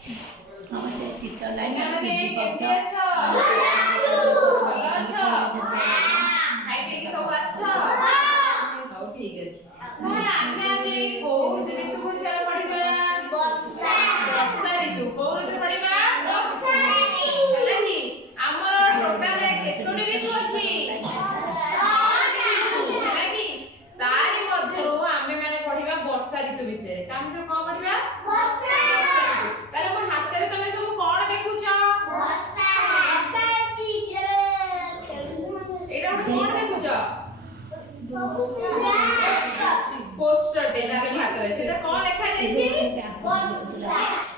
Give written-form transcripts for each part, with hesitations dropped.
नमस्ते teacher line में कैसे अच्छा भलो अच्छा खाई पी के सब अच्छा हां ठीक है ताहले आमे आज को ऋतु विषय पढिबा वर्षा वर्षा ऋतु को ऋतु पढिबा वर्षा ऋतु ହେଲା କି ଆମର ଟୋଟାଲ କେତୋଟି ଋतु ଅଛି 6ଟି ଋତୁ ହେଲା କି तारी मध्यरु आमे माने पढिबा वर्षा ऋतु विषय काम तो को पढिबा वर्षा ऋतु ताले हम हाथ रे तमे सब कोन देखुछ वर्षा वर्षा की एटा कोन देखुछ पोस्टर टे ताले हाथ रे सेटा कोन लिखा जाय छी वर्षा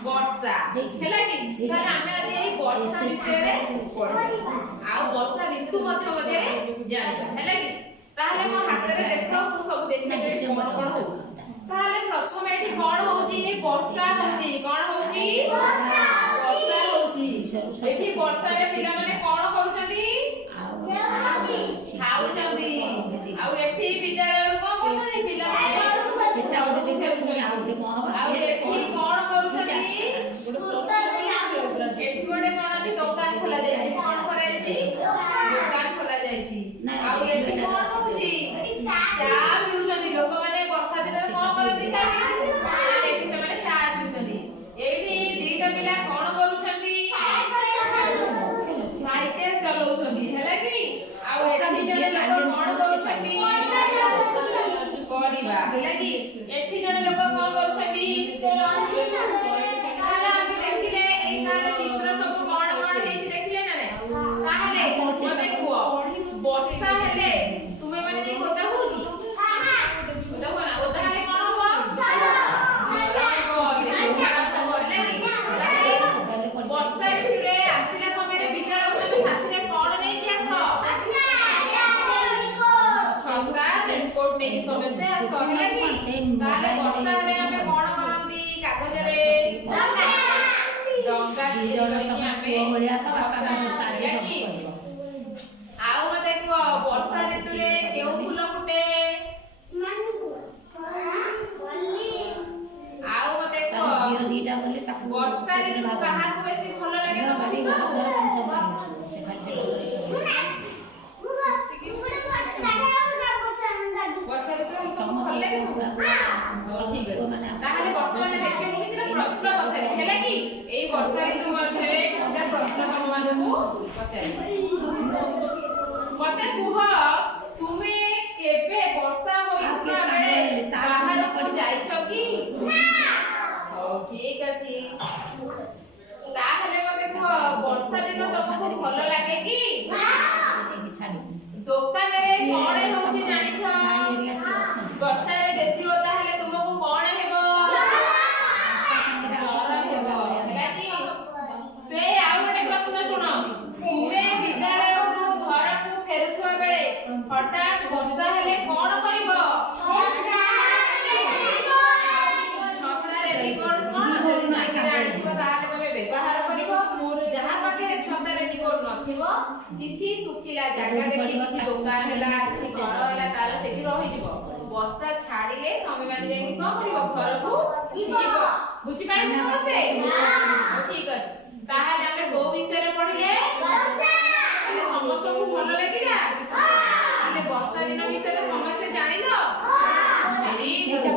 वर्षा हैला कि ताले आमे आज एई वर्षा विषय रे पढिबा आ वर्षा ऋतु मध्य रे जानिबा हैला कि ताले मो हाथ रे देखो तू सब देखि कोन कोन होउछ ताले प्रथम एठी कोन होउची वर्षा होउची कोन होउची वर्षा वर्षा होउची एठी वर्षा रे पिला माने कोन करूचंदी खाउचंदी आ एठी विद्यालय को कोन पिला माने सेटा ओटे देखि आ ओटे कोन हो आ एठी कोन करूचंदी एठी गोटे कोन अछि दुकान खोला जाय कोन करा जायछि दुकान खोला जायछि आ एठी कोन होउची चा पिउचंदी लोक माने वर्षा दिन कोन करती चा पिउ एठी से माने चा पिउचंदी एठी दीटा पिला कोन करूचंदी साइकिल चलाउचंदी हैला कि आ एठी जने लोक कोन करूचंदी परिबा हैला कि एठी जने लोक कोन करूचंदी ताला हम देखिले एई तार चित्र सब कोन कोन हेछि देखिले ना रे ताहले मते कुओ वर्षा हेले तुमे माने नहीं होता होगी होता हो ना होता है कौन होगा वर्षा ऋतुरे आसिला समय रे विद्यालय तुमे साथी रे कोन नहीं दियास छत्रा रेनकोट नहीं समस्या सहिला कि ताले वर्षा रे हमें कोन करंती कागज रे डंगा दी जणी हमें भलिया तो बापा माने साजे कि आउ मते को वर्षा ऋतुरे केउ फूल फुटे आउ मते को जियो दीटा बोले ताकू वर्षा ऋतु कहा को बेसी भलो लागे तो बाड़ी घर घर सब वर्षा ऋतु तुमको भल लागे ठीक है ताहले वर्तमान देखियो कि जे प्रश्न पछारे हैला कि एई वर्षा ऋतु मध्ये किछटा प्रश्न तम मानकु पछारे मते कुह तुमे केबे वर्षा होई बेले बाहर को जाइछ कि ना ठीक अछि ताहले मते कुह वर्षा दिन तुमको भल लागे कि दुकान रे कोन होउची जानिछ वर्षा रे बेसी होता है तुमको कोन हेबो जर हेबो हैला कि ते आउ गोटे प्रश्न सुनो तुमे विद्यालय को घर को फेरुथुआ बेले हठात वर्षा हेले कोन करिवो छत्रा रे रिकॉर्ड कोन साइकिल आनिबो ताले तमे व्यवहार करिवो जहां पाखे छत्रा रे रिकॉर्ड नथिबो किछि सुकिला जागा देखि किछि दुकान हैला किछि घर हैला तार सेठी रहि जिवो वर्षा छाड़िले तमे माने जाई कि कोन करिवो घर को जीवो बुझि पाइ समस्ते ठीक अछि ताहाले हमें को विषय रे पढिले वर्षा ताले समस्त को भलो लागिला ताले वर्षा दिन विषय रे समस्ते जानि लो वेरी गुड